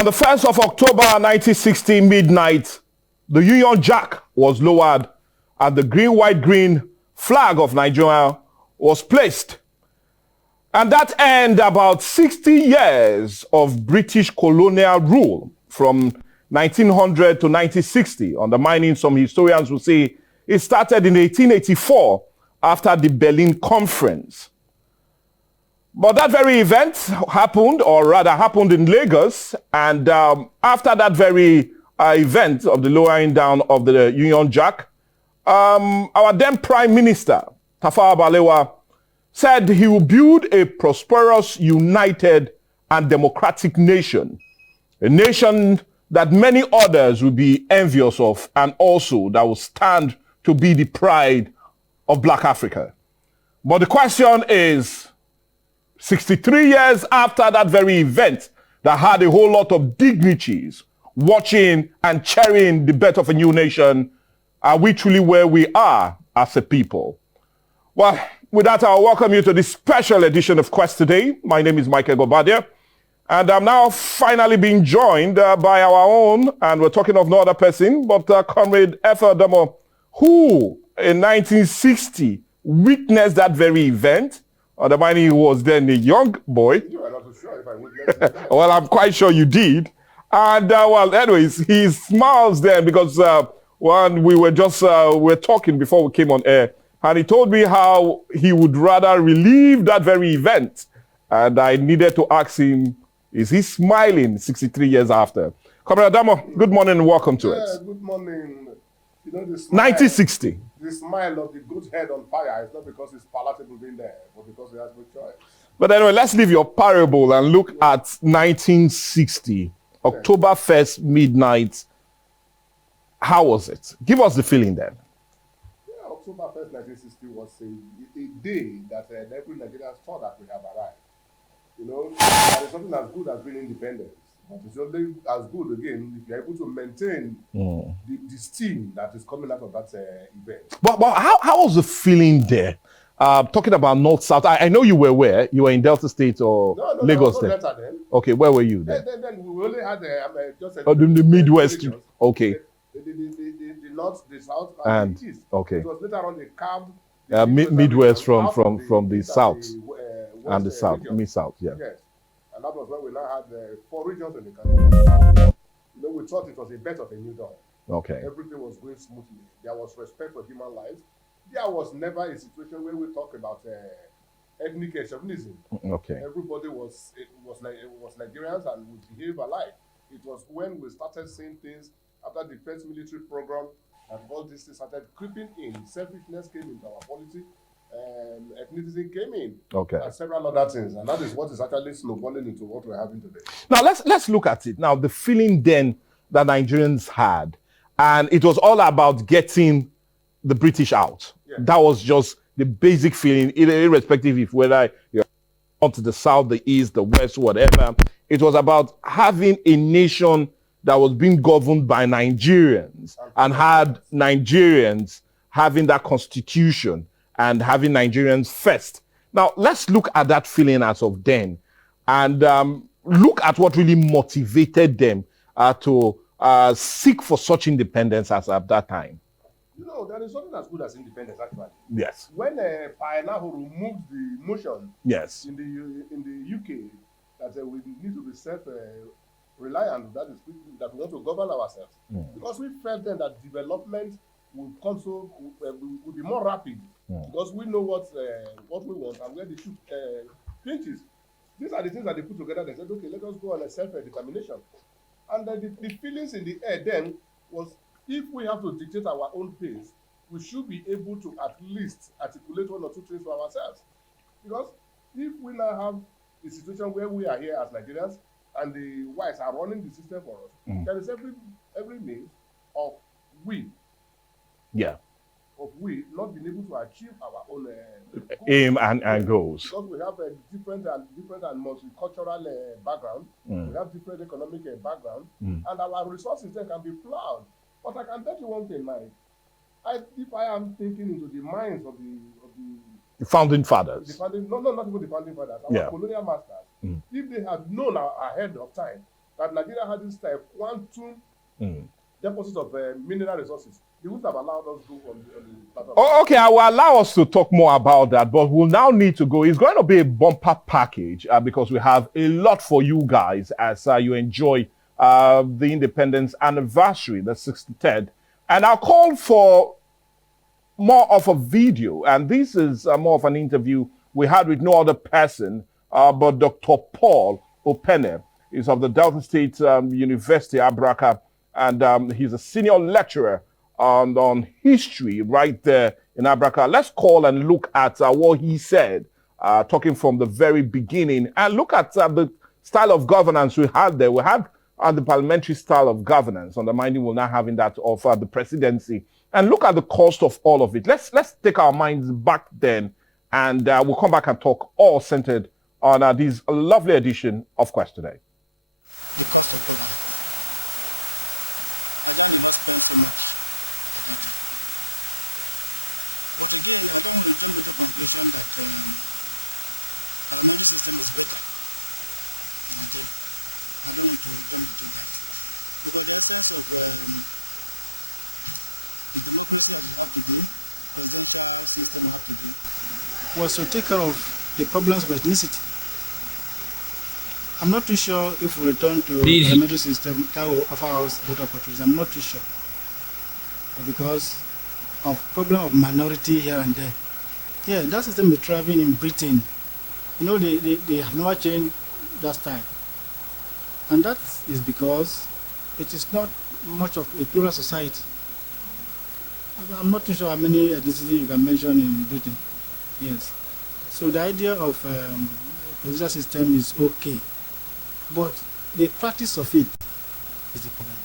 On the 1st of October 1960 midnight, the Union Jack was lowered and the green, white, green flag of Nigeria was placed. And that ended about 60 years of British colonial rule from 1900 to 1960, undermining some historians who say it started in 1884 after the Berlin Conference. But that very event happened, or rather happened in Lagos, and after that very event of the lowering down of the Union Jack, our then Prime Minister, Tafawa Balewa, said he will build a prosperous, united, and democratic nation, a nation that many others will be envious of, and also that will stand to be the pride of Black Africa. But the question is, 63 years after that very event that had a whole lot of dignitaries watching and cheering the birth of a new nation, are we truly where we are as a people? Well, with that, I'll welcome you to this special edition of Quest Today. My name is Michael Gobadia, and I'm now finally being joined by our own, and we're talking of no other person, but Comrade FM&TV, who in 1960 witnessed that very event. Undermining he was then a young boy. You are not so sure if I witnessed it. Well, I'm quite sure you did. And well, anyways, he smiles then because when we were just we're talking before we came on air, and he told me how he would rather relive that very event. And I needed to ask him, is he smiling 63 years after? Comrade Adamo, good morning and welcome to it. Good morning. You know, the smile, 1960. The smile of the good head on fire is not because it's palatable being there, but because he has no choice. But anyway, let's leave your parable and look at 1960, October 1st, midnight. How was it? Give us the feeling then. Yeah, October 1st, 1960 was a day that every Nigerian thought that we have arrived. You know, there is something as good as being independent. But it's only as good, again, if you're able to maintain the steam that is coming out of that event. But how was the feeling there? Talking about North-South, I know you were where? You were in Delta State or Lagos then? Delta then. Okay, where were you then? Then we only had just the Midwest. Okay. The North, the South, and the East. Okay. It was later on they carved Midwest from the South and the South, region. Mid-South, yeah. Yes. And that was when we now had 4 regions in the country. You know, we thought it was a bet of a new dawn. Okay. Everything was going smoothly. There was respect for human lives. There was never a situation where we talk about ethnic chauvinism. Okay. Everybody was Nigerians and would behave alike. It was when we started seeing things after the first military program and all these things started creeping in. Selfishness came into our polity. Ethnicity came in, and several other things, and that is what is actually snowballing into what we're having today. Now let's look at it. Now the feeling then that Nigerians had, and it was all about getting the British out. Yeah. That was just the basic feeling, irrespective of whether you're up to the south, the east, the west, whatever. It was about having a nation that was being governed by Nigerians and had Nigerians having that constitution and having Nigerians first. Now, let's look at that feeling as of then and look at what really motivated them to seek for such independence as at that time. You know, there is something as good as independence, actually. Yes. When Pioneer removed the motion yes. in the UK that we need to be self-reliant, that we want to govern ourselves. Because we felt then that development would would be more rapid. Because we know what we want and where the shoe pinches. These are the things that they put together. They said, okay, let us go on a self-determination. And the feelings in the air then was, if we have to dictate our own pace, we should be able to at least articulate 1 or 2 things for ourselves. Because if we now have a situation where we are here as Nigerians and the whites are running the system for us, there is every means of we. Yeah. Of we not being able to achieve our own aim and goals. Because we have a different and multicultural background, we have different economic background, and our resources then can be plowed. But I can tell you one thing, Mike. If I am thinking into the minds of the founding fathers, not even the founding fathers, our colonial masters, if they had known ahead of time that Nigeria had this quantum deposit of mineral resources, they wouldn't have allowed us to go on the platform. Oh, okay, I will allow us to talk more about that, but we'll now need to go. It's going to be a bumper package because we have a lot for you guys as you enjoy the independence anniversary, the 63rd. And I'll call for more of a video, and this is more of an interview we had with no other person but Dr. Paul Opene. He's of the Delta State University, Abraka, and he's a senior lecturer on history right there in Abraka. Let's call and look at what he said, talking from the very beginning, and look at the style of governance we had there. We had the parliamentary style of governance, undermining we're not having that of the presidency. And look at the cost of all of it. Let's take our minds back then, and we'll come back and talk all centered on this lovely edition of Quest Today. The cost of governance. Ajan did not spend so much at that time. But again, I don't want to jump into a conclusion that parliamentary system is better in Nigeria. I don't want to jump into that. Because the essence of the democracy as we have today, presidential system we have today, was to take care of the problems of ethnicity. I'm not too sure if we return to the parliamentary system that will offer us better opportunities. I'm not too sure. Because of problem of minority here and there. Yeah, that system is thriving in Britain. You know, they have never changed that style. And that is because it is not much of a plural society. I'm not too sure how many ethnicities you can mention in Britain. Yes. So the idea of presidential system is okay. But the practice of it is the problem.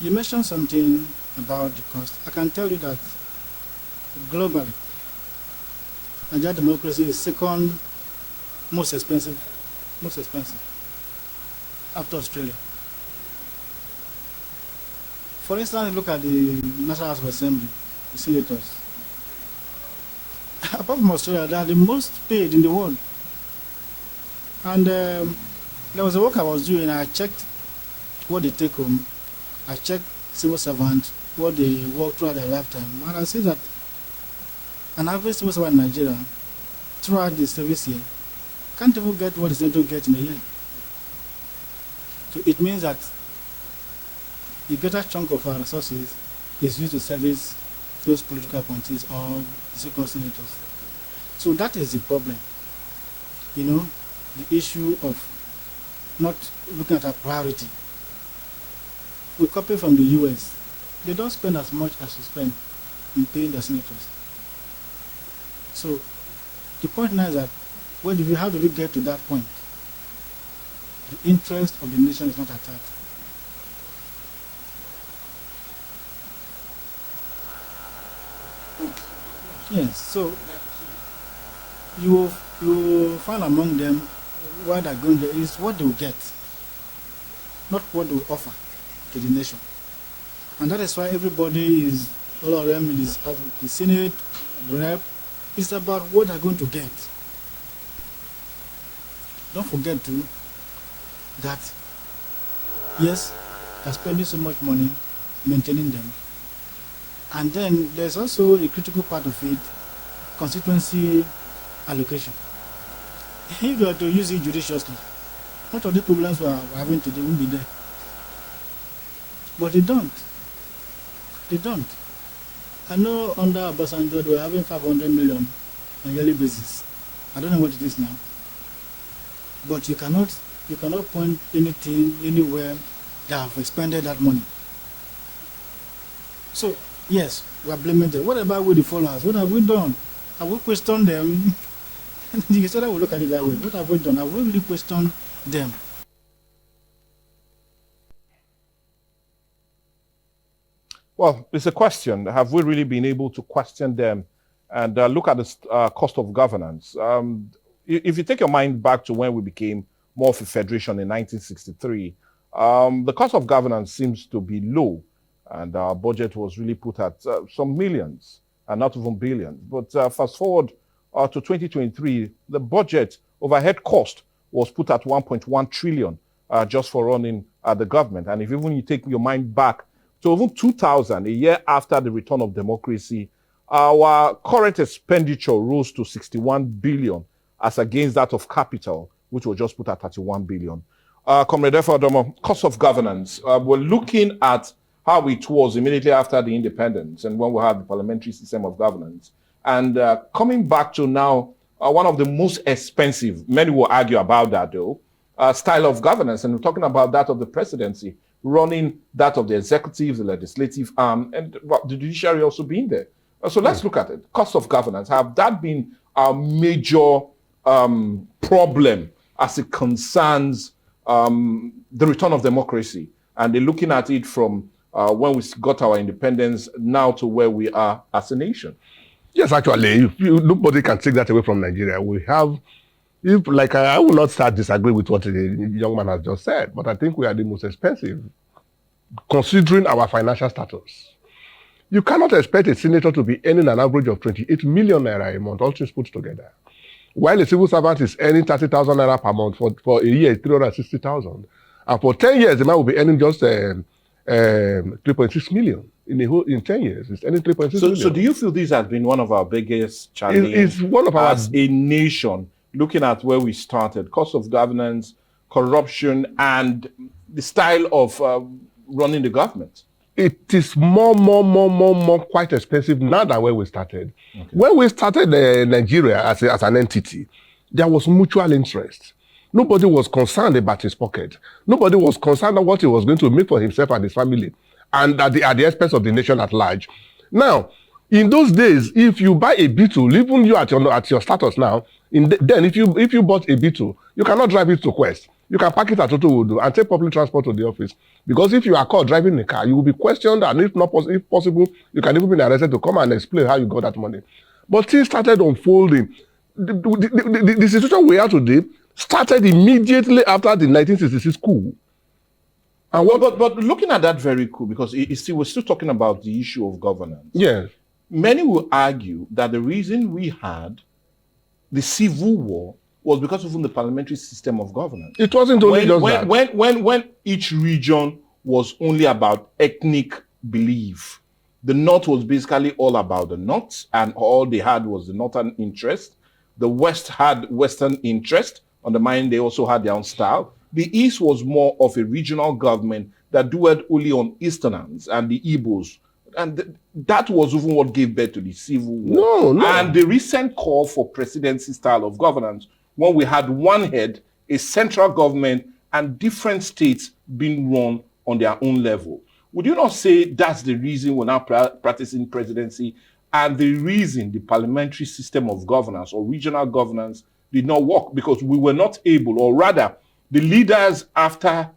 You mentioned something about the cost. I can tell you that globally, Nigerian democracy is second most expensive after Australia. For instance, look at the National House of Assembly, the senators. Apart from Australia, they are the most paid in the world. And there was a work I was doing, I checked what they take home. I checked civil servants, what they work throughout their lifetime. And I see that an average civil servant in Nigeria, throughout the service year, can't even get what the senator gets in a year. So it means that the greater chunk of our resources is used to service those political appointees or the so-called senators. So that is the problem. You know, the issue of not looking at our priority. We copy from the US. They don't spend as much as we spend in paying their senators. So the point now is that how do we get to that point? The interest of the nation is not attacked. Yes, so you will find among them where they're going there is what they will get, not what they will offer to the nation. And that is why everybody is, all of them in the Senate, the rep, it's about what they're going to get. Don't forget too that, yes, they're spending so much money maintaining them. And then there's also a critical part of it, constituency allocation. If you are to use it judiciously, most of the problems we are having today won't be there. But they don't. They don't. I know under Obasanjo we're having 500 million on a yearly basis. I don't know what it is now. But you cannot point anything anywhere that have expended that money. So yes, we are blaming them. What about with the followers? What have we done? Have we questioned them? You said I will look at it that way. What have we done? Have we really questioned them? Well, it's a question. Have we really been able to question them and look at the cost of governance? If you take your mind back to when we became more of a federation in 1963, the cost of governance seems to be low, and our budget was really put at some millions and not even billions. But fast forward to 2023, the budget overhead cost was put at 1.1 trillion just for running the government. And if even you take your mind back to even 2000, a year after the return of democracy, our current expenditure rose to 61 billion as against that of capital, which was just put at 31 billion. Comrade Efodomo, cost of governance. We're looking at how it was immediately after the independence and when we had the parliamentary system of governance. And coming back to now, one of the most expensive, many will argue about that though, style of governance. And we're talking about that of the presidency, running that of the executive, the legislative arm, and the judiciary also being there. So let's look at it. Cost of governance. Have that been a major problem as it concerns the return of democracy? And they're looking at it from when we got our independence now to where we are as a nation. Yes, actually, nobody can take that away from Nigeria. We have, I will not start disagree with what the young man has just said, but I think we are the most expensive, considering our financial status. You cannot expect a senator to be earning an average of 28 million naira a month, all things put together. While a civil servant is earning 30,000 naira per month, for a year, 360,000. And for 10 years, the man will be earning just 3.6 million. In 10 years, it's earning 3.6 million. So do you feel this has been one of our biggest challenges as a nation, looking at where we started, cost of governance, corruption, and the style of running the government? It is more quite expensive now than where we started. Okay. When we started Nigeria as an entity, there was mutual interest. Nobody was concerned about his pocket. Nobody was concerned about what he was going to make for himself and his family, and at the expense of the nation at large. Now, in those days, if you buy a Beetle, even you at your status now, then if you bought a Beetle, you cannot drive it to Quest. You can park it at Toto and take public transport to the office. Because if you are caught driving a car, you will be questioned, and if possible, you can even be arrested to come and explain how you got that money. But things started unfolding. The situation we are today started immediately after the 1966 coup. And but looking at that very coup, because we're still talking about the issue of governance. Yes. Many will argue that the reason we had the civil war was because of the parliamentary system of governance. It wasn't only that. When each region was only about ethnic belief, the North was basically all about the North, and all they had was the Northern interest. The West had Western interest. On the mind, they also had their own style. The East was more of a regional government that dwelled only on Easterners and the Igbos. And that was even what gave birth to the civil war. No. And the recent call for presidency style of governance, when we had one head, a central government, and different states being run on their own level. Would you not say that's the reason we're now practicing presidency, and the reason the parliamentary system of governance or regional governance did not work? Because we were not able, or rather, the leaders after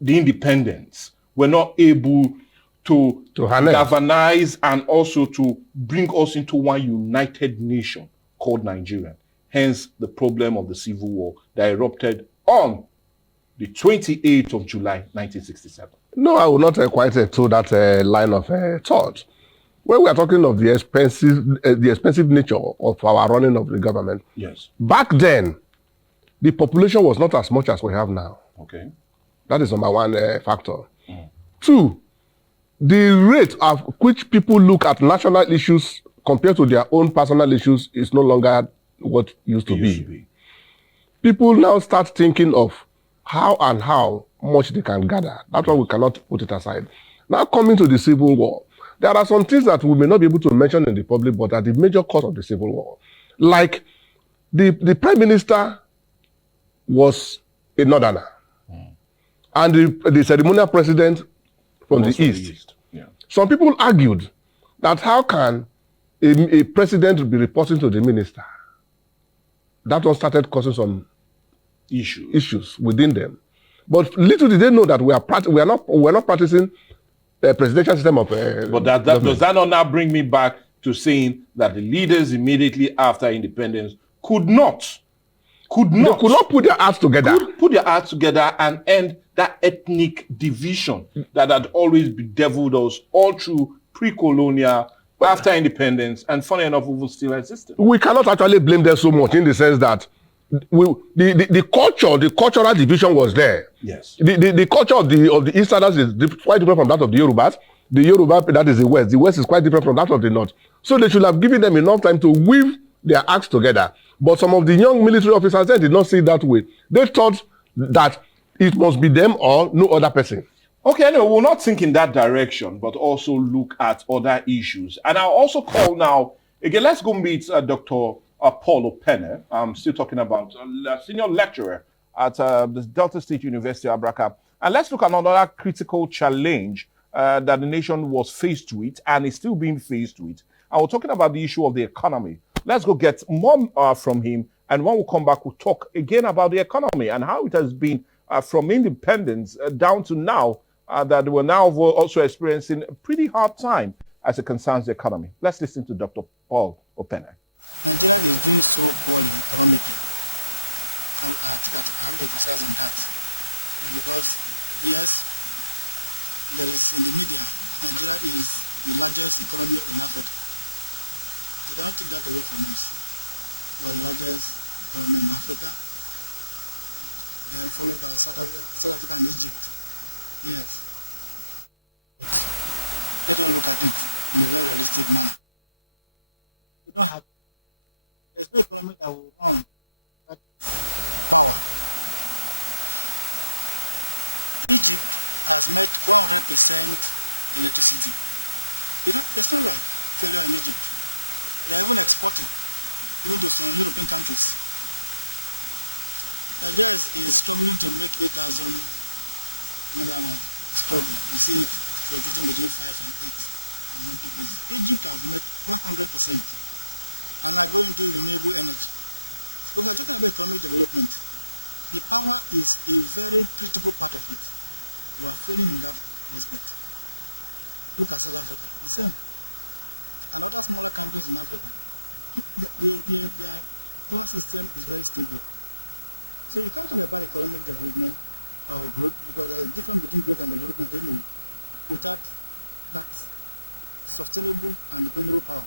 the independence were not able to galvanize and also to bring us into one united nation called Nigeria. Hence the problem of the civil war that erupted on the 28th of July, 1967. No, I will not quite to that line of thought. When we are talking of the expensive nature of our running of the government, yes, back then, the population was not as much as we have now. Okay. That is number one factor. Two, the rate of which people look at national issues compared to their own personal issues is no longer what used to be. People now start thinking of how much they can gather. That's why we cannot put it aside. Now coming to the Civil War, there are some things that we may not be able to mention in the public, but are the major cause of the Civil War. Like the Prime Minister was a Northerner, and the ceremonial president from the East. Yeah. Some people argued that how can a president be reporting to the minister? That one started causing some issues within them. But little did they know that we are not practicing the presidential system of. But does that not now bring me back to saying that the leaders immediately after independence could not put their hearts together, and end that ethnic division that had always bedeviled us all through pre-colonial, after independence, and funny enough, even still existed. We cannot actually blame them so much in the sense that the culture, the cultural division was there. Yes. The culture of the Easterners is quite different from that of the Yorubas. The Yoruba, that is the West. The West is quite different from that of the North. So they should have given them enough time to weave their acts together. But some of the young military officers there did not see it that way. They thought that it must be them or no other person. Okay, anyway, we'll not think in that direction, but also look at other issues. And I'll also call now, again, let's go meet Dr. Paul Opene. I'm still talking about senior lecturer at the Delta State University, Abraka. And let's look at another critical challenge that the nation was faced with and is still being faced with. And we're talking about the issue of the economy. Let's go get more from him. And when we come back, we'll talk again about the economy and how it has been from independence down to now, that we're now also experiencing a pretty hard time as it concerns the economy. Let's listen to Dr. Paul Opene. Nigeria is doing so poorly economically. I think I have to emphasize on that. Because, yes, there is in the media, Nigeria is the largest economy in Africa. You cannot take that away from us. We are the largest economy in Africa, then followed by South Africa and Egypt. Yes. But let us look at it in a very realistic manner. We don't have, there's no economy that will run that power. Egypt has met 100% electricity. It's not like failure in Egypt. They're even exporting, even to some European countries. Nigeria is struggling to make 8,000 megawatts. It's struggling. You see it fluctuating between 5 and 8 on monthly basis. Egypt has met 100% and are going into renewable energy. We are talking about economic development. The power is a very critical part of it. We are failing in that respect. Look at South Africa, the same. And other smaller countries in Africa, their power system is very stable. So you can't talk about economic development or growth, because there is a difference between growth and development anyway, without that sustainable and dependable power.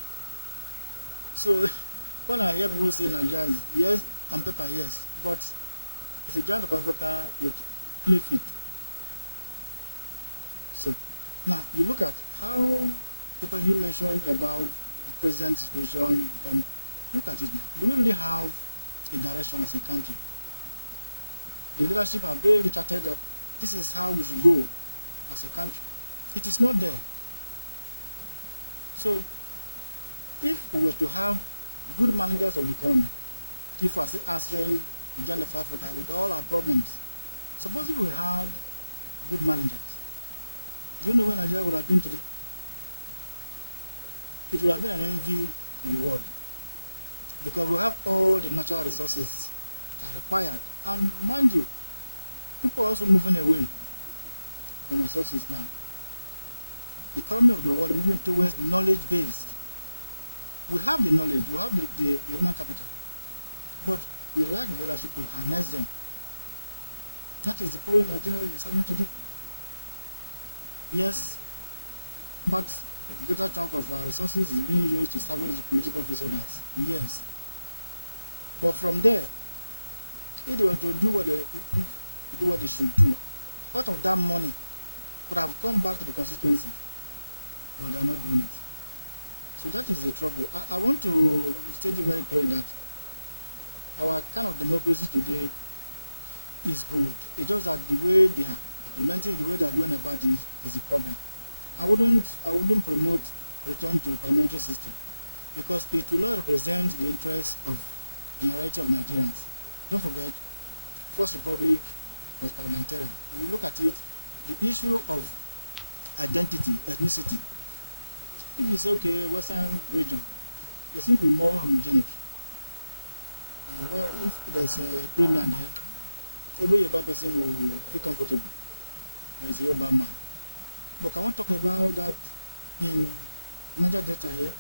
So when I hear people say Nigeria is, yes, on paper, yes, but it's a giant of Africa with play feet. So now you look at how, because you mentioned about the present situation, you can look at it now. Do we really have a direction as a country? The leadership, have they charted that this is how we should go as a country? It is not there. So if we were to have good managers of the economy, if we are still answering the agenda of Africa with all our problems, suppose if we had good managers, do you know where Nigeria would have been today? It would have been an envy for the world, because we have all the natural resources that are required. And mind you, people are also moving away from resources now. The economy of the world is moving towards knowledge-based. We have the knowledge, we have the human capital, but we lack the leadership to harness them. That is the problem Nigeria is having today. Yes, but a greater chunk of our resources is being used to service the political office holders. Yes. But from there, if they were to do what they should do, part of that money could have come back to the constituency, but they are not doing it. So that is the trouble. I want to state it very clearly that our kind of democracy today is good. It's just that the way they are implementing, the way they are going about it is a problem. I wouldn't promote return to parliamentary system, because it will not represent the interests of the generality of Nigerians. Don't forget, First Republic was parliamentarian. If you look at it, the issue of identity, ethnicity, if you say, okay, Western region, they seem to be more homogenic. Well, if there's a premium there, every Yoruba person will feel comfortable. There is a Yoruba man. But I want to talk about that in Niger Delta here.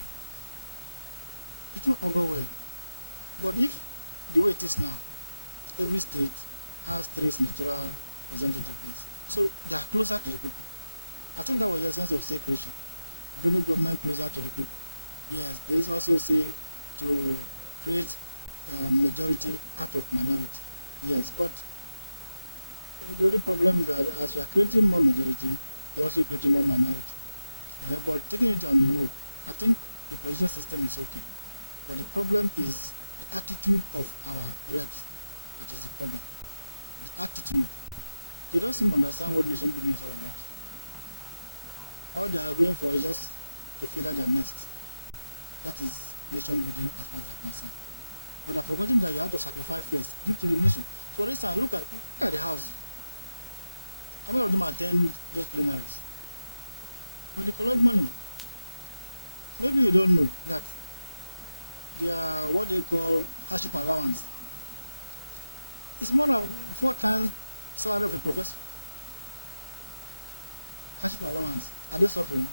It won't all go well. But if the way it is now, every state has 3 senatorial representatives, so they are closer to the people. I think that was the essence of state creation, bringing government closer to the people. Yes, there is also say to create majority out of minority. Yes, but the only problem is that as you are creating more majority, you're also creating more minority. But taking it on the whole, I think the presidential system is okay. But the problem is the attitude of our reps. That is the problem. The attitude. They don't seem to understand what nation building is all about. All they are going for is just to feather their nest. That is nation building as far as they're concerned. But I've forgotten that you have to sacrifice first, give to the nation. For instance, look at the house. How many of them attend those plenaries? But they collect money. Maybe you don't know that they are what they call hardship allowance. It's more than 4 times salary of a professor. Hardship allowance. Are they suffering?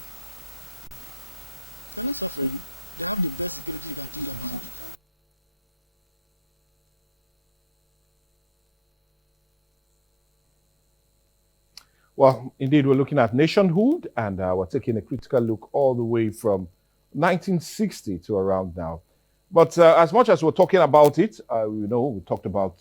They're not suffering. They have the best security you can think about. Well, indeed, we're looking at nationhood, and we're taking a critical look all the way from 1960 to around now. But as much as we're talking about it, we talked about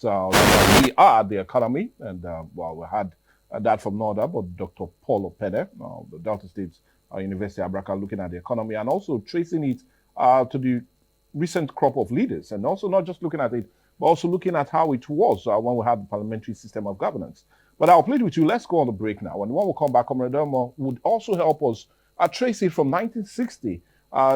we are the economy, and we had that from no other but Dr. Paul Opede, the Delta State University Abraka, looking at the economy and also tracing it to the recent crop of leaders, and also not just looking at it, but also looking at how it was when we had the parliamentary system of governance. But I'll plead with you, let's go on the break now. And when we come back, Comrade Elmo would also help us trace it from 1960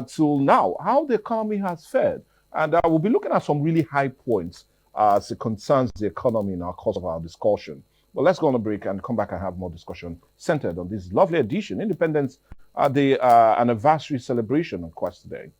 till now, how the economy has fared. And we'll be looking at some really high points as it concerns the economy in our course of our discussion. But let's go on a break and come back and have more discussion centered on this lovely edition, Independence, the anniversary celebration on Quest today.